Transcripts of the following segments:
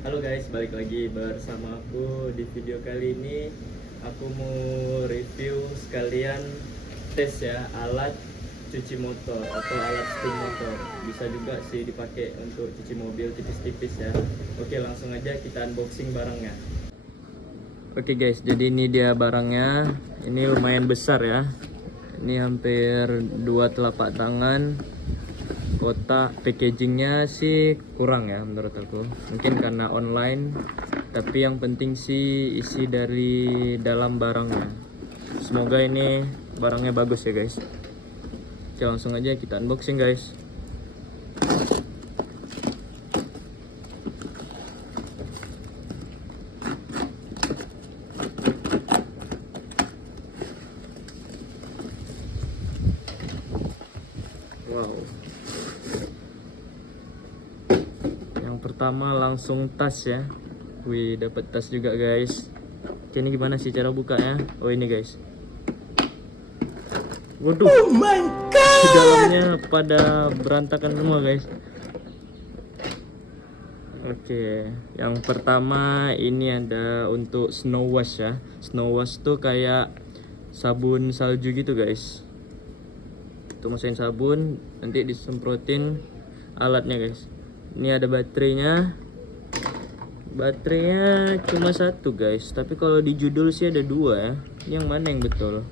Halo guys, balik lagi bersama aku. Di video kali ini aku mau review sekalian tes ya alat cuci motor atau alat steam motor. Bisa juga sih dipakai untuk cuci mobil tipis-tipis ya. Oke, langsung aja kita unboxing barangnya. Oke guys, jadi ini dia barangnya. Ini lumayan besar ya. Ini hampir 2 telapak tangan. Kotak packagingnya sih kurang ya menurut aku, mungkin karena online, tapi yang penting sih isi dari dalam barangnya. Semoga ini barangnya bagus ya guys. Oke, langsung aja kita unboxing guys. Wow, yang pertama langsung tas ya. Wih, dapat tas juga guys. Oke, ini gimana sih cara bukanya? Oh, ini guys. Waduh, oh my god, di dalamnya pada berantakan semua guys. Oke, yang pertama ini ada untuk snow wash ya. Snow wash tuh kayak sabun salju gitu guys. Tuh masukin sabun, nanti disemprotin alatnya guys. Ini ada baterainya. Baterainya cuma satu guys, tapi kalau di judul sih ada dua ya. Ini yang mana yang betul?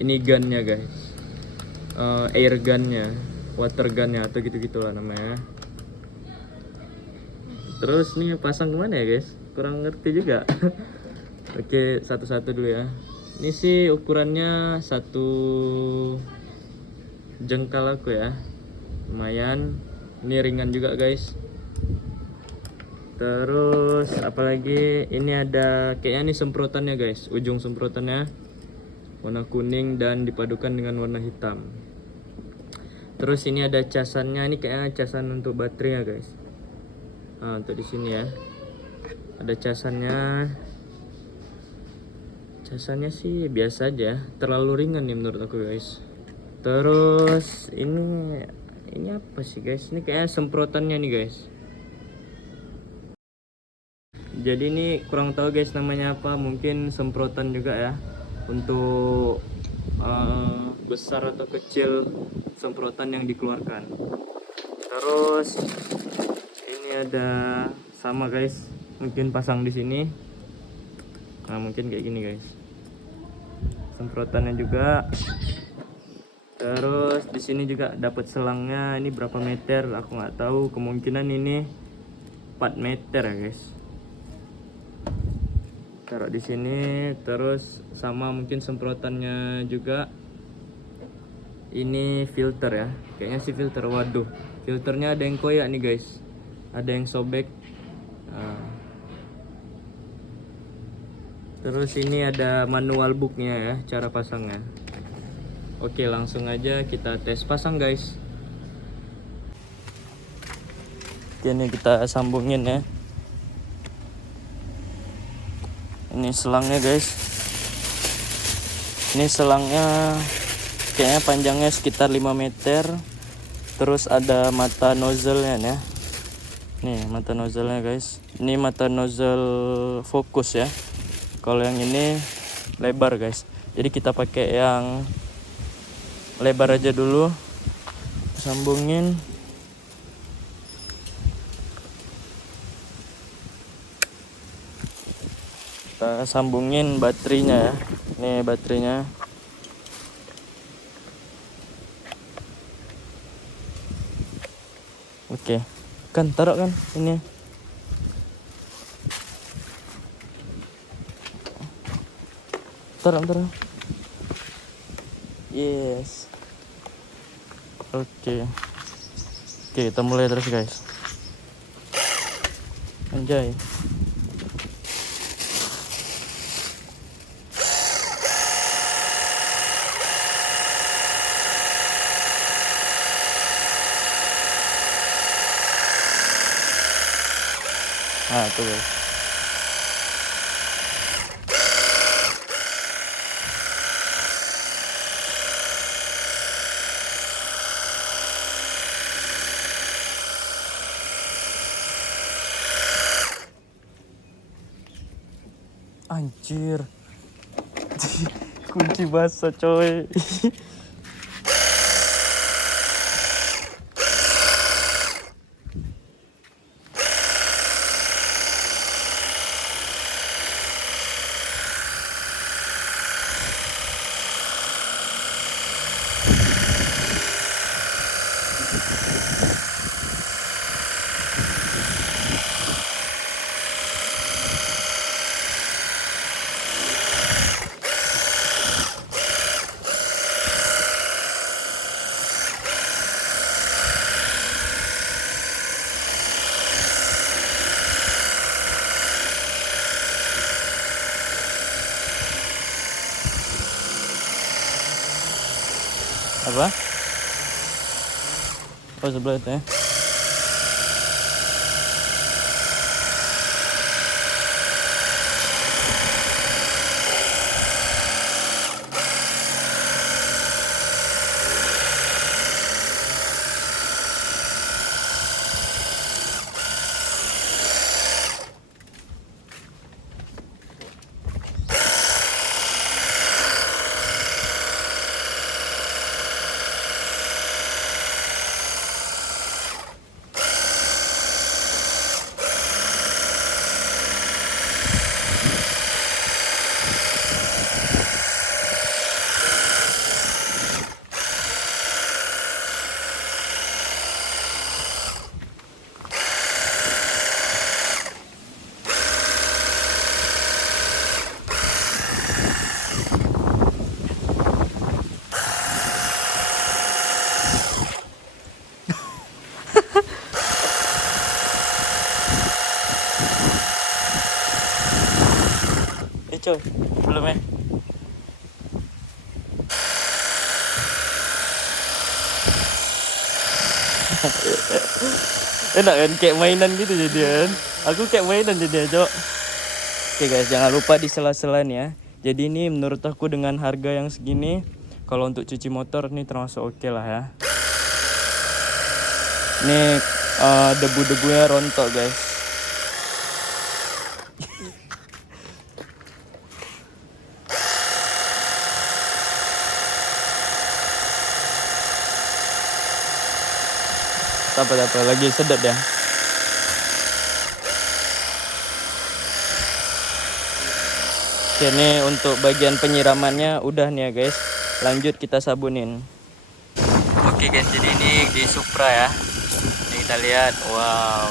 Ini gunnya guys, air gunnya, water gunnya atau gitu-gitulah namanya. Terus nih pasang kemana ya guys? Kurang ngerti juga. Oke, satu-satu dulu ya. Ini sih ukurannya satu jengkal aku ya, lumayan. Ini ringan juga guys. Terus apalagi ini ada kayaknya nih semprotannya guys, ujung semprotannya warna kuning dan dipadukan dengan warna hitam. Terus ini ada casannya, ini kayaknya casan untuk baterainya guys. Nah, untuk di sini ya ada casannya. Casannya sih biasa aja, terlalu ringan nih menurut aku guys. Terus ini apa sih guys? Ini kayak semprotannya nih guys. Jadi ini kurang tahu guys namanya apa, mungkin semprotan juga ya untuk besar atau kecil semprotan yang dikeluarkan. Terus ini ada sama guys, mungkin pasang di sini. Nah, mungkin kayak gini guys. Semprotannya juga. Terus di sini juga dapat selangnya. Ini berapa meter? Aku nggak tahu. Kemungkinan ini 4 meter ya guys. Taruh di sini. Terus sama mungkin semprotannya juga. Ini filter ya. Kayaknya sih filter. Waduh, filternya ada yang koyak nih guys. Ada yang sobek. Nah. Terus ini ada manual booknya ya, cara pasangnya. Oke, langsung aja kita tes pasang guys. Oke, ini kita sambungin ya. Ini selangnya guys. Ini selangnya kayaknya panjangnya sekitar 5 meter. Terus ada mata nozzle-nya ya. Nih mata nozzle-nya guys. Ini mata nozzle fokus ya. Kalau yang ini lebar guys. Jadi kita pakai yang lebar aja dulu, sambungin. Kita sambungin baterainya ya. Nih baterainya. Oke, kan taruh kan ini. Taruh. Yes. Oke, kita mulai terus guys. Anjay. Nah, tuh guys. Anjir. Kunci basah coy. Apa? Oh sebelah itu ya. Coy, belum ya? Enak kan kayak mainan gitu jadian. Aku kayak mainan jadinya, Cok. Oke guys, jangan lupa di sela-sela nih ya. Jadi ini menurut aku dengan harga yang segini, kalau untuk cuci motor ini termasuk oke lah ya. Ini debu-debunya rontok guys. Apa lagi sedot ya. Oke, ini untuk bagian penyiramannya udah nih ya guys. Lanjut kita sabunin. Oke guys, jadi ini di Supra ya. Ini kita lihat, wow.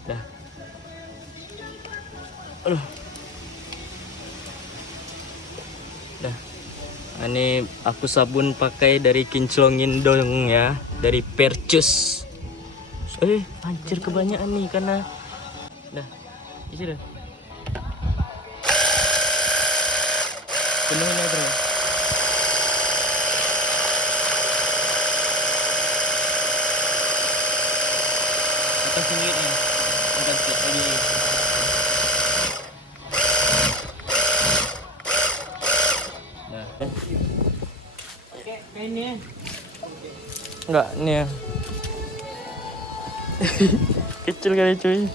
Dah. Aduh. Dah. Ini aku sabun pakai dari Kinclongin dong ya, dari Percus. Anjir kebanyakan nih karena dah. Isi dah. Penuhin ya, bro. Atas singgitnya. Angkat sedikit lagi. Nah. Kayak ini ya. Enggak, ini ya. Kecil kali cuy.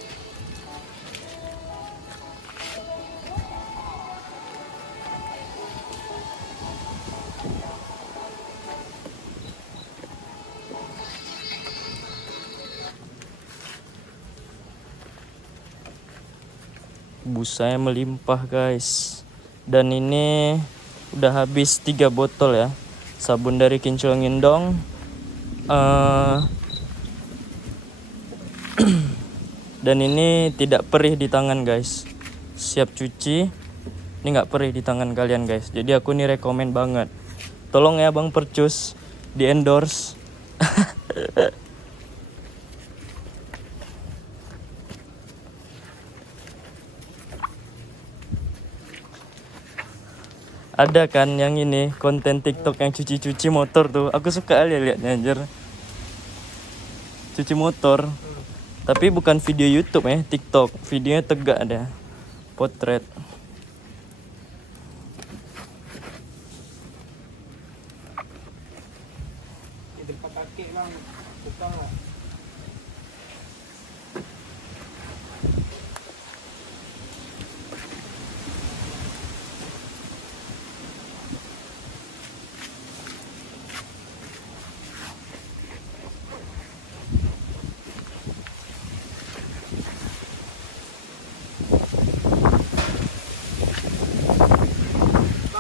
Busanya melimpah guys. Dan ini udah habis 3 botol ya sabun dari Kinclongin dong. Dan ini tidak perih di tangan guys, siap cuci. Ini nggak perih di tangan kalian guys, jadi aku nih rekomen banget. Tolong ya Bang Percus, di endorse. Ada kan yang ini konten TikTok yang cuci-cuci motor tuh, aku suka lihatnya anjir. Cuci motor. Tapi bukan video YouTube ya, TikTok. Videonya tegak ada. Potret. Di tempat kaki lang, buka lah.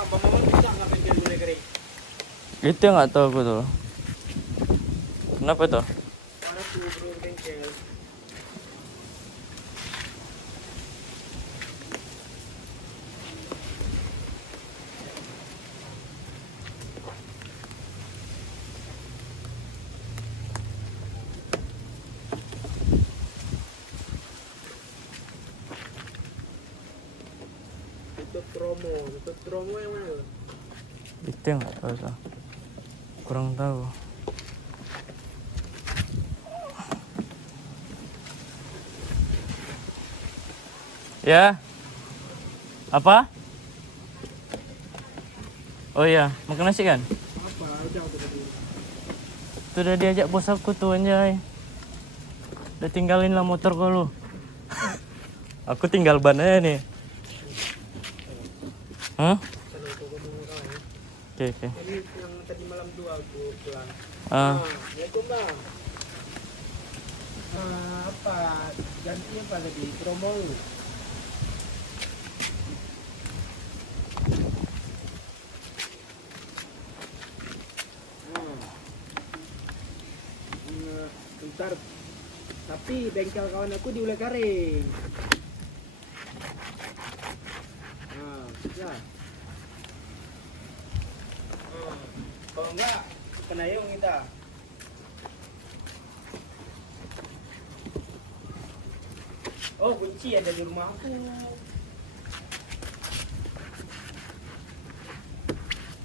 Bang, Bang bisa nggak bengkel gulai kering? Itu yang nggak tahu aku tuh. Kenapa tuh? Mana tuh bro bengkel? Tutup promo yang mana? Itu yang nggak tahu tuh. Kurang tahu. Ya. Apa? Oh iya, makan nasi kan? Apa aja tuh tadi? Tuh udah diajak bos aku tuh anjay. Udah tinggalin lah motor kau lu. Aku tinggal ban aja nih. Hah? Kalau aku ngomong kau. Oke. Ini yang tadi malam tuh aku pulang. Ah, Assalamualaikum bang. Apa ganti apa tadi promo? Bentar. Tapi bengkel kawan aku di Ulai Karing. Ya. Kalau enggak Kenayung kita. Oh, kunci ada di rumah aku.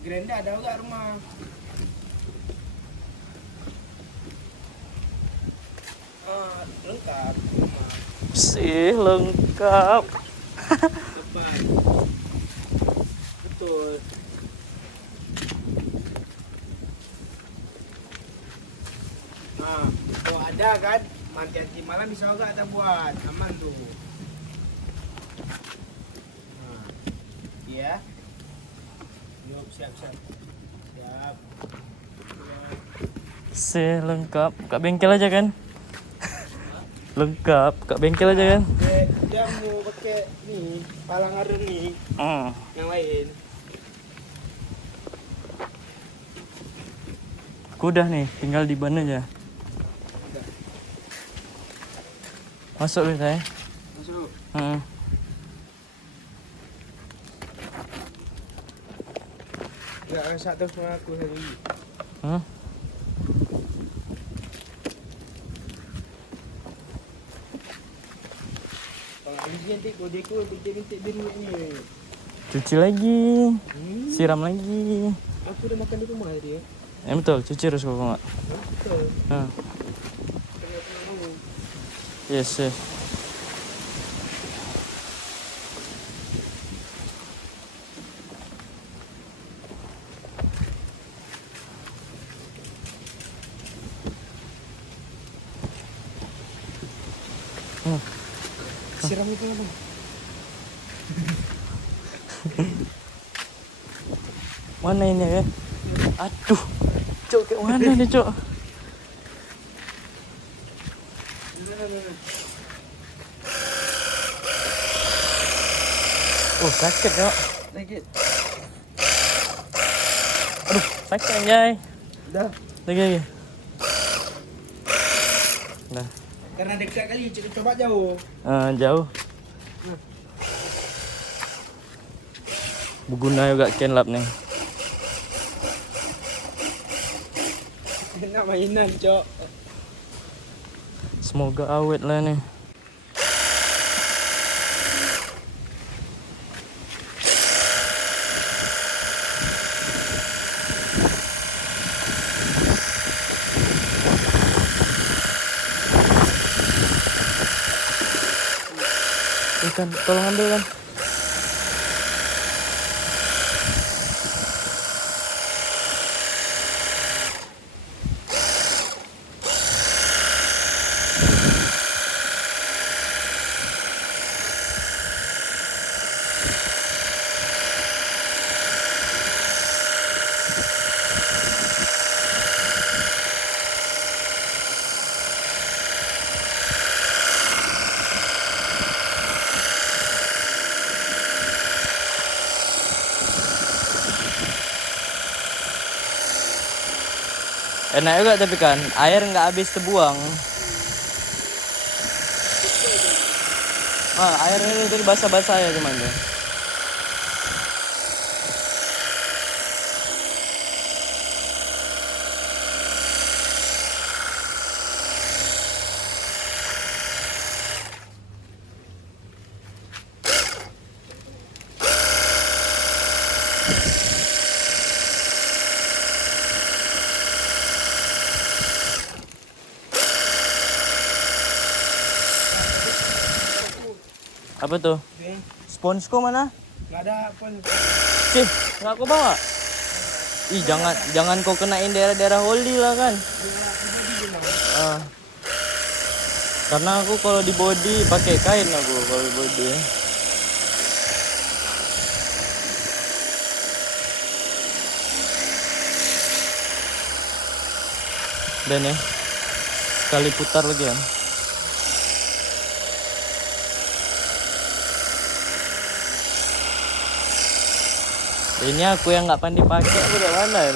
Grenda ada enggak rumah? Lengkap rumah. sih lengkap. Depan. Betul. Kalau ada kan, manti malam bisa juga kita buat aman tuh. Iya. Yuk, siap. Sih lengkap. Kak bengkel aja kan? Lengkap. Kak bengkel aja kan? Dia mau pakai nih, palang arung nih, yang lain. Aku udah nih, tinggal di ban aja. Masuk kita ya. Masuk. Enggak satu sama aku hari. Kalau ini nanti kodeku bintik-bintik biru ni. Cuci lagi. Siram lagi. Aku udah makan di rumah tadi ya. Betul, cuci harus kok nggak? Betul. Tengah-tengah mau. Yes. Siram itu apa? Mana ini ya? Aduh, cok kayak mana nih cok? Oh sakit cok. Sakit. Aduh sakit anjay. Dah. Lagi. Nah. Karena dekat kali, coba jauh. Jauh. Berguna juga Kenlap nih. Kena mainan, Cok. Semoga awet lah nih. kan, tolong ambil kan. Enak juga tapi kan, air nggak habis terbuang. Airnya itu basah-basah ya cuman tuh. Apa tuh? Oke. Sponsku mana? Nggak ada pun. Cih, nggak aku bawa. Ih, jangan kau kenain daerah-daerah holy lah kan. Ah. Karena aku kalau di body pakai kain aku kalau di body. Dan ya, sekali putar lagi ya. Ini aku yang nggak pandai pakai, aku udah mana ya?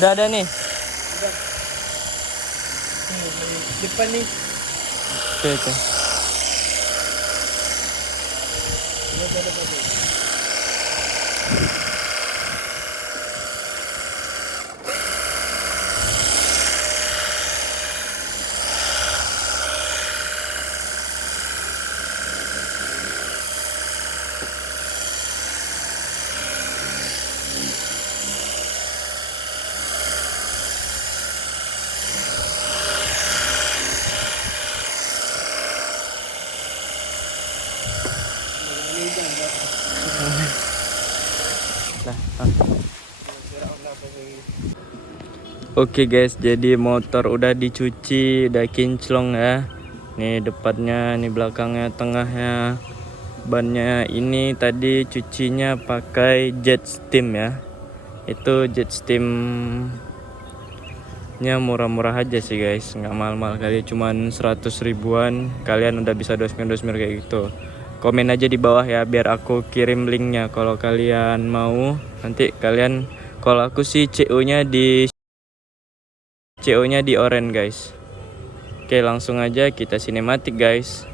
Udah ada nih. Udah. Nih, depan nih. Oke. Udah. Oke guys, jadi motor udah dicuci, udah kinclong ya. Nih depannya, nih belakangnya, tengahnya. Bannya ini tadi cucinya pakai jet steam ya. Itu jet steamnya murah-murah aja sih guys, nggak mahal-mahal kali, cuman 100 ribuan. Kalian udah bisa dosmir kayak gitu. Komen aja di bawah ya, biar aku kirim linknya kalau kalian mau. Nanti kalian, kalau aku sih CO-nya di orange guys. Oke, langsung aja kita sinematik guys.